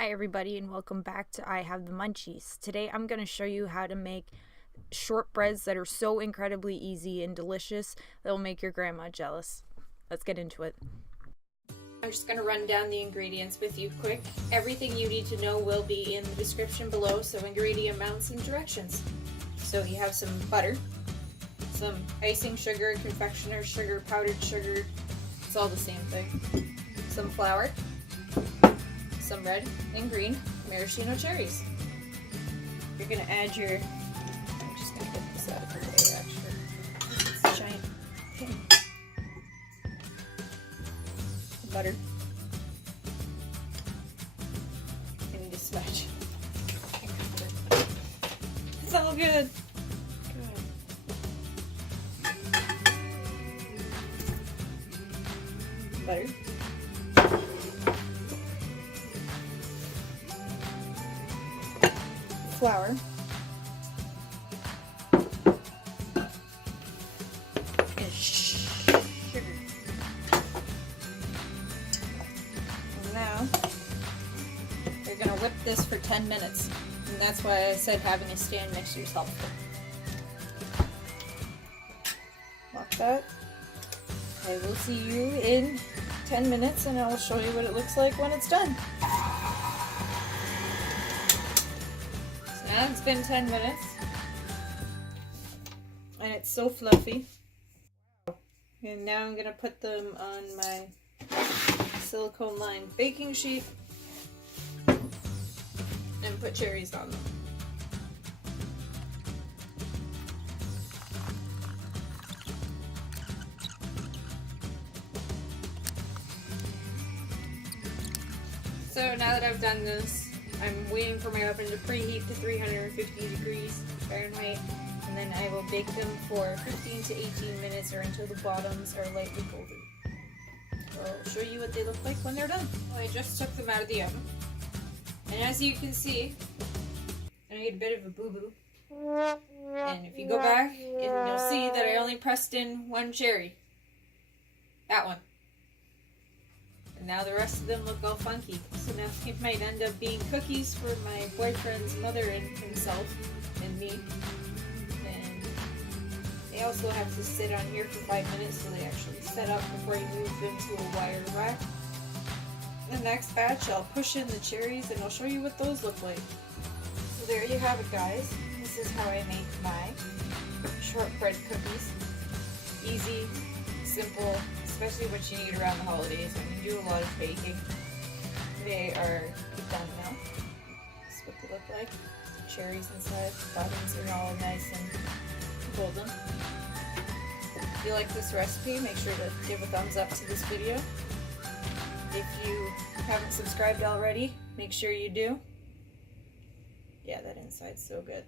Hi everybody and welcome back to I Have the Munchies. Today I'm going to show you how to make shortbreads that are so incredibly easy and delicious that will make your grandma jealous. Let's get into it. I'm just going to run down the ingredients with you quick. Everything you need to know will be in the description below, so ingredient amounts and directions. So you have some butter, some icing sugar, confectioner sugar, powdered sugar, it's all the same thing. Some flour, some red and green maraschino cherries. You're gonna add your, I'm just gonna get this out of the way actually. It's a giant thing. Butter. I need a smudge. It's all good. Butter. Flour, and sugar. And now you're going to whip this for 10 minutes, and that's why I said having a stand next to yourself. Lock that. I will see you in 10 minutes and I will show you what it looks like when it's done. Now it's been 10 minutes and it's so fluffy. And now I'm going to put them on my silicone lined baking sheet and put cherries on them. So now that I've done this, I'm waiting for my oven to preheat to 350 degrees Fahrenheit, and then I will bake them for 15 to 18 minutes or until the bottoms are lightly golden. So I'll show you what they look like when they're done. Well, I just took them out of the oven, and as you can see, I made a bit of a boo-boo. And if you go back, you'll see that I only pressed in one cherry. That one. And now the rest of them look all funky. So now it might end up being cookies for my boyfriend's mother and himself and me. And they also have to sit on here for 5 minutes so they actually set up before you move them to a wire rack. The next batch I'll push in the cherries and I'll show you what those look like. So there you have it, guys. This is how I make my shortbread cookies. Easy, simple, especially what you need around the holidays when you do a lot of baking. They are done now. This is what they look like. Cherries inside, the bottoms are all nice and golden. If you like this recipe, make sure to give a thumbs up to this video. If you haven't subscribed already, make sure you do. Yeah, that inside's so good.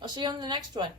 I'll see you on the next one.